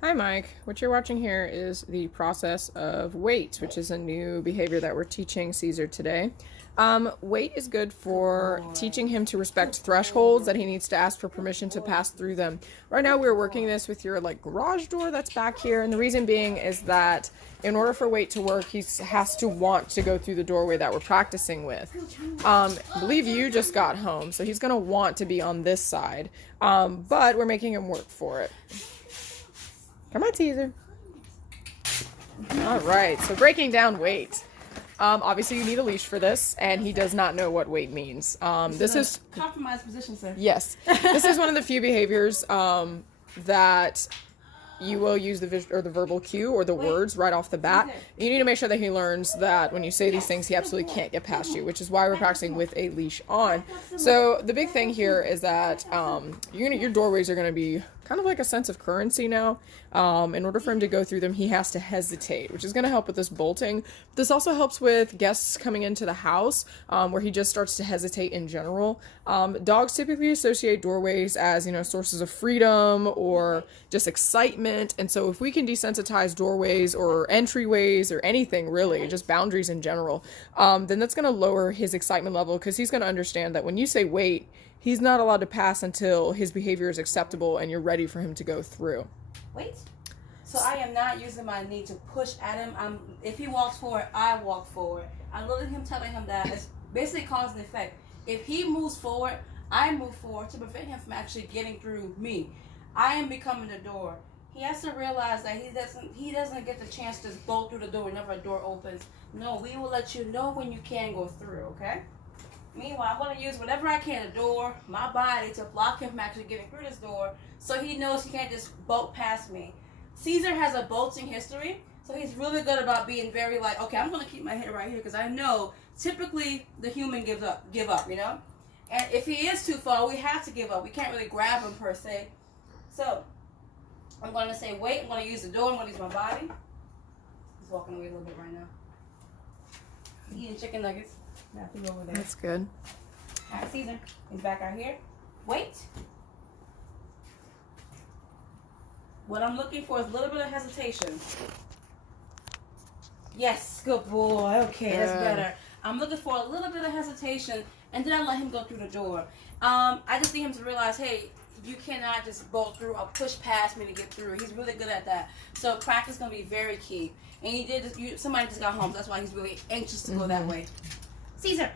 Hi Mike, what you're watching here is the process of wait, which is a new behavior that we're teaching Caesar today. Wait is good for teaching him to respect thresholds that he needs to ask for permission to pass through them. Right now we're working this with your garage door that's back here, and the reason being is that in order for wait to work, he has to want to go through the doorway that we're practicing with. I believe you just got home, so he's going to want to be on this side, but we're making him work for it. Come on, Caesar. All right, so breaking down wait. Obviously, you need a leash for this, and he does not know what wait means. This is compromised position, sir. Yes, this is one of the few behaviors that you will use the verbal cue or the words right off the bat. You need to make sure that he learns that when you say these things, he absolutely can't get past you, which is why we're practicing with a leash on. So the big thing here is that your doorways are going to be kind of like a sense of currency now. In order for him to go through them, he has to hesitate, which is going to help with this bolting. This also helps with guests coming into the house, where he just starts to hesitate in general. Dogs typically associate doorways as, sources of freedom or just excitement. And so if we can desensitize doorways or entryways or anything really, just boundaries in general, then that's going to lower his excitement level, because he's going to understand that when you say wait, he's not allowed to pass until his behavior is acceptable and you're ready for him to go through. Wait. So I am not using my knee to push at him. If he walks forward, I walk forward. I'm literally telling him that it's basically cause and effect. If he moves forward, I move forward to prevent him from actually getting through me. I am becoming the door. He has to realize that he doesn't get the chance to go through the door whenever a door opens. No, we will let you know when you can go through, okay? Meanwhile, I'm going to use whatever I can, the door, my body, to block him from actually getting through this door, so he knows he can't just bolt past me. Caesar has a bolting history, so he's really good about being very okay, I'm going to keep my head right here, because I know typically the human give up, And if he is too far, we have to give up. We can't really grab him per se. So I'm going to say wait. I'm going to use the door. I'm going to use my body. He's walking away a little bit right now. He's eating chicken nuggets. Over there. That's good. All right, Caesar. He's back out here. Wait. What I'm looking for is a little bit of hesitation. Yes, good boy. Okay, that's better. I'm looking for a little bit of hesitation, and then I let him go through the door. I just need him to realize, hey, you cannot just bolt through or push past me to get through. He's really good at that. So practice is going to be very key. And somebody just got home, so that's why he's really anxious to go that way. Caesar,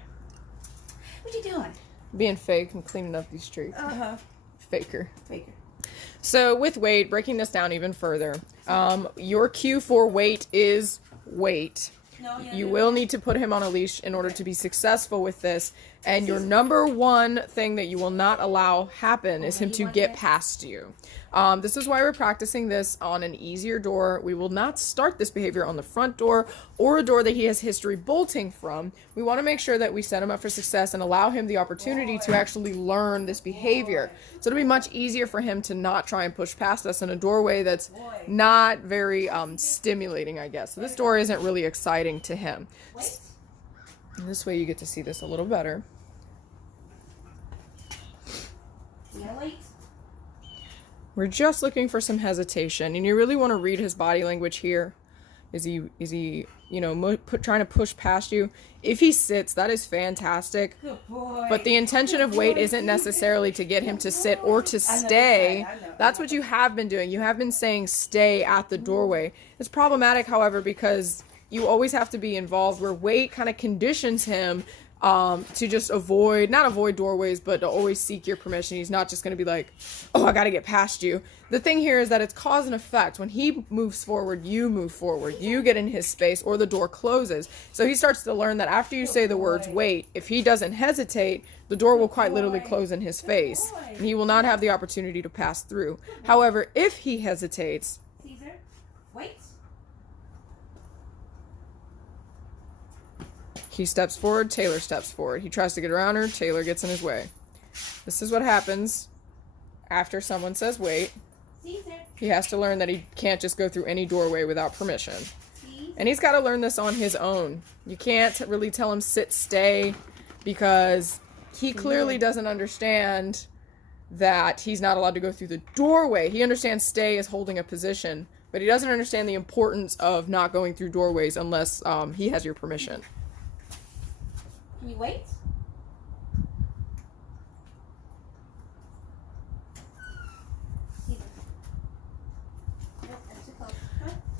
what you doing? Being fake and cleaning up these streets. Faker. Faker. So with wait, breaking this down even further, your cue for wait is wait. You will need to put him on a leash in order to be successful with this. And your number one thing that you will not allow happen is him to get past you. This is why we're practicing this on an easier door. We will not start this behavior on the front door or a door that he has history bolting from. We want to make sure that we set him up for success and allow him the opportunity to actually learn this behavior. So it'll be much easier for him to not try and push past us in a doorway that's not very stimulating, I guess. So this door isn't really exciting to him. And this way you get to see this a little better. We're just looking for some hesitation, and you really want to read his body language here. Is he trying to push past you? If he sits, that is fantastic. Good boy. But the intention of wait isn't necessarily to get him to sit or to stay. That's what you have been doing. You have been saying stay at the doorway. It's problematic, however, because you always have to be involved, where wait kind of conditions him to just not avoid doorways, but to always seek your permission. He's not just going to be like, oh, I got to get past you. The thing here is that it's cause and effect. When he moves forward, you move forward. You get in his space, or the door closes. So he starts to learn that after you say the words wait, if he doesn't hesitate, the door will quite literally close in his face, and he will not have the opportunity to pass through. However, if he hesitates, Caesar, wait. he steps forward, Taylor steps forward. He tries to get around her, Taylor gets in his way. This is what happens after someone says wait. Caesar. He has to learn that he can't just go through any doorway without permission. And he's got to learn this on his own. You can't really tell him sit, stay, because he clearly doesn't understand that he's not allowed to go through the doorway. He understands stay is holding a position, but he doesn't understand the importance of not going through doorways unless he has your permission. Can you wait?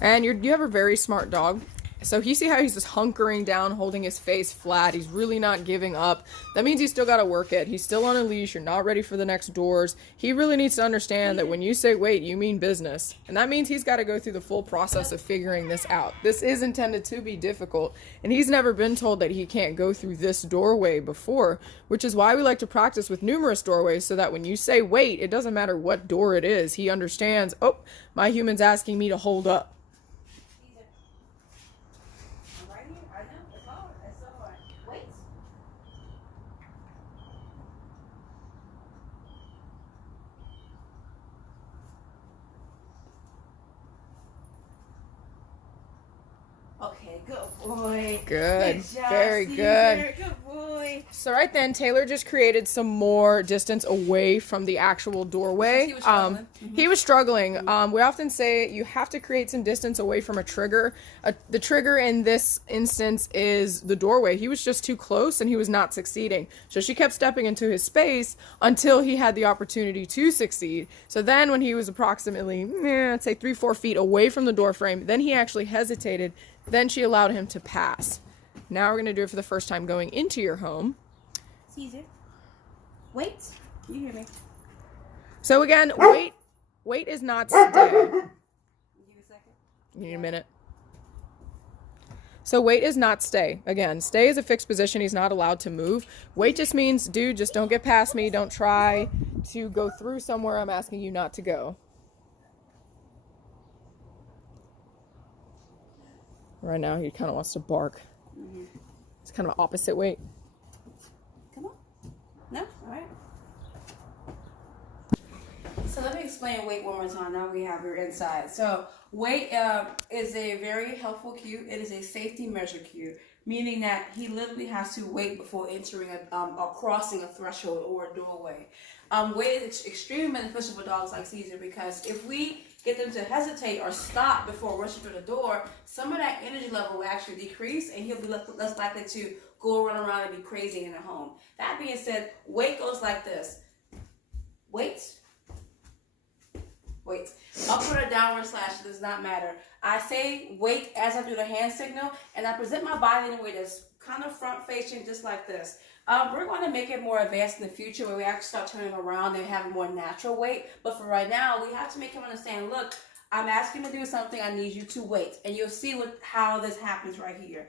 And you have a very smart dog. So you see how he's just hunkering down, holding his face flat. He's really not giving up. That means he's still got to work it. He's still on a leash. You're not ready for the next doors. He really needs to understand that when you say wait, you mean business. And that means he's got to go through the full process of figuring this out. This is intended to be difficult. And he's never been told that he can't go through this doorway before, which is why we like to practice with numerous doorways so that when you say wait, it doesn't matter what door it is. He understands, oh, my human's asking me to hold up. Okay, good boy. Good. Job, Very Caesar. good. Good boy. So right then, Taylor just created some more distance away from the actual doorway. He was struggling. He was struggling. We often say you have to create some distance away from a trigger. The trigger in this instance is the doorway. He was just too close and he was not succeeding. So she kept stepping into his space until he had the opportunity to succeed. So then when he was approximately, let's say 3-4 feet away from the door frame, then he actually hesitated. Then she allowed him to pass. Now we're going to do it for the first time going into your home. Caesar. Wait. You hear me? So again, wait is not stay. Give me a second. You need a minute. So wait is not stay. Again, stay is a fixed position. He's not allowed to move. Wait just means, dude, just don't get past me. Don't try to go through somewhere I'm asking you not to go. Right now, he kind of wants to bark. It's kind of an opposite wait. Come on. No? All right. So let me explain wait one more time. Now we have your inside. So wait is a very helpful cue. It is a safety measure cue, meaning that he literally has to wait before entering or crossing a threshold or a doorway. Wait is extremely beneficial for dogs like Caesar because if we get them to hesitate or stop before rushing through the door, some of that energy level will actually decrease and he'll be less likely to go run around and be crazy in the home. That being said, wait goes like this. Wait. Wait. Upward or downward slash does not matter. I say wait as I do the hand signal and I present my body in a way that's kind of front facing just like this. We're going to make it more advanced in the future where we actually start turning around and have a more natural weight. But for right now, we have to make him understand, look, I'm asking you to do something. I need you to wait. And you'll see how this happens right here.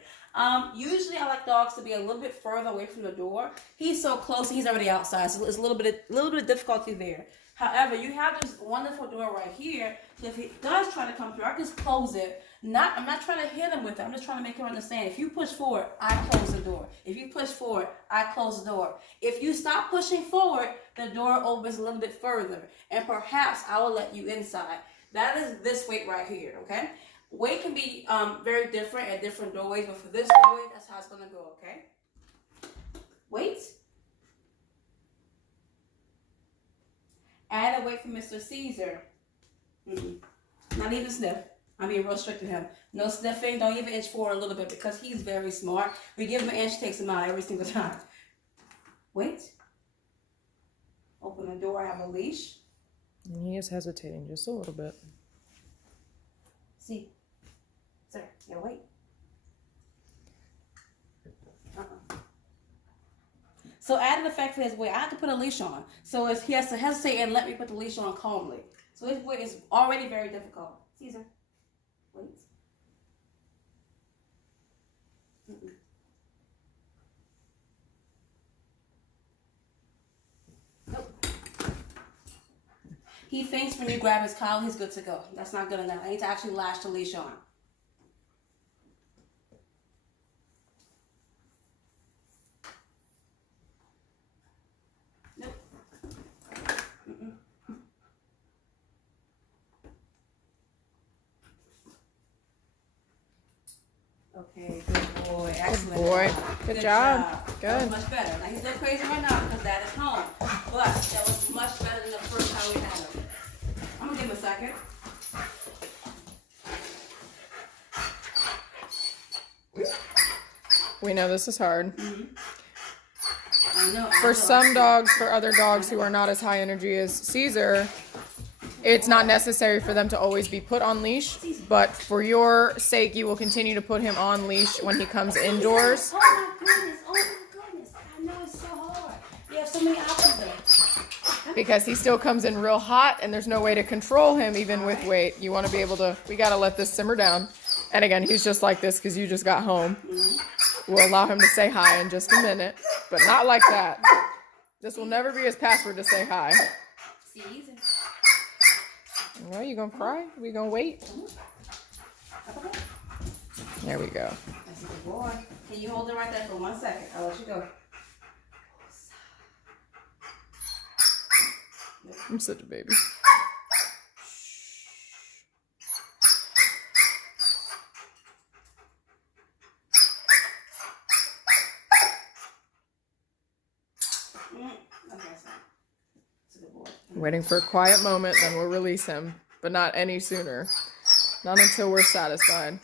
Usually I like dogs to be a little bit further away from the door. He's so close, he's already outside. So it's a little bit of difficulty there. However, you have this wonderful door right here. So if he does try to come through, I just close it. I'm not trying to hit him with it. I'm just trying to make him understand. If you push forward, I close the door. If you push forward, I close the door. If you stop pushing forward, the door opens a little bit further. And perhaps I will let you inside. That is this weight right here, okay? Weight can be very different at different doorways, but for this doorway, that's how it's going to go, okay? Wait. Add a weight for Mr. Caesar. Not even sniff. I'm being real strict with him. No sniffing. Don't even inch forward a little bit because he's very smart. We give him an inch, takes him out every single time. Wait. Open the door. I have a leash. And he is hesitating just a little bit. See. Sir, you gotta wait. So added effect for his weight, I have to put a leash on. So if he has to hesitate and let me put the leash on calmly. So his weight is already very difficult. Caesar, wait. Nope. He thinks when you grab his collar, he's good to go. That's not good enough. I need to actually lash the leash on. Okay, good boy. Excellent. Good boy. Good job. Good. That was much better. Now he's a little crazy right now because that is home. But that was much much better than the first time we had him. I'm gonna give him a second. We know this is hard. Mm-hmm. For some dogs, for other dogs who are not as high energy as Caesar, it's not necessary for them to always be put on leash, but for your sake, you will continue to put him on leash when he comes indoors. Oh my goodness, oh my goodness. I know it's so hard. You have so many options though. Because he still comes in real hot and there's no way to control him even with weight. You want to be able to, we got to let this simmer down. And again, he's just like this because you just got home. We'll allow him to say hi in just a minute, but not like that. This will never be his password to say hi. Caesar. Well, you gonna cry? We gonna wait? There we go. That's a good boy. Can you hold it right there for 1 second? I'll let you go. I'm such a baby. Waiting for a quiet moment, then we'll release him. But not any sooner. Not until we're satisfied.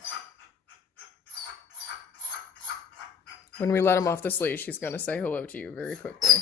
When we let him off this leash, he's going to say hello to you very quickly.